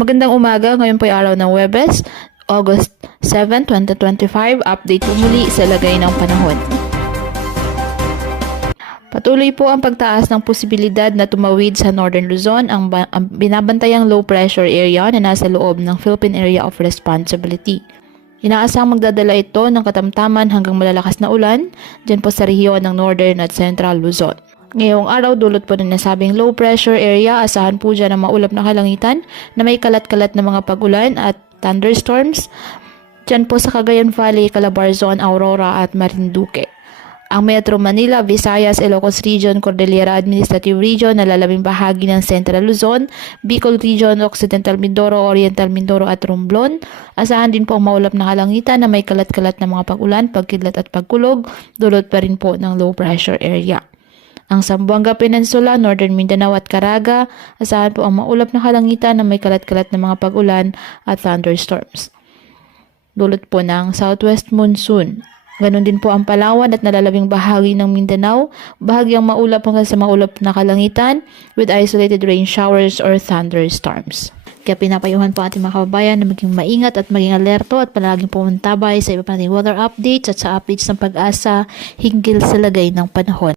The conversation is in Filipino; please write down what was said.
Magandang umaga, ngayon po ay araw ng Huwebes, August 7, 2025. Update po muli sa lagay ng panahon. Patuloy po ang pagtaas ng posibilidad na tumawid sa Northern Luzon ang binabantayang low pressure area na nasa loob ng Philippine Area of Responsibility. Inaasang magdadala ito ng katamtaman hanggang malalakas na ulan dyan po sa rehiyon ng Northern at Central Luzon. Ngayong araw, dulot po ng nasabing low pressure area, asahan po dyan ang maulap na kalangitan na may kalat-kalat na mga pag-ulan at thunderstorms dyan po sa Cagayan Valley, Calabarzon, Aurora at Marinduque. Ang Metro Manila, Visayas, Ilocos Region, Cordillera Administrative Region, nalalabing bahagi ng Central Luzon, Bicol Region, Occidental Mindoro, Oriental Mindoro at Romblon. Asahan din po ang maulap na kalangitan na may kalat-kalat na mga pag-ulan, pagkidlat at pagkulog, dulot pa rin po ng low pressure area. Ang Zamboanga Peninsula, Northern Mindanao at Caraga, asahan po ang maulap na kalangitan na may kalat-kalat na mga pag-ulan at thunderstorms. Dulot po ng southwest monsoon. Ganon din po ang Palawan at nalalabing bahagi ng Mindanao, bahagyang maulap hanggang sa maulap na kalangitan with isolated rain showers or thunderstorms. Kaya pinapayuhan po ating mga kababayan na maging maingat at maging alerto at palaging pumuntabay sa iba pa nating weather updates at sa updates ng pag-asa hinggil sa lagay ng panahon.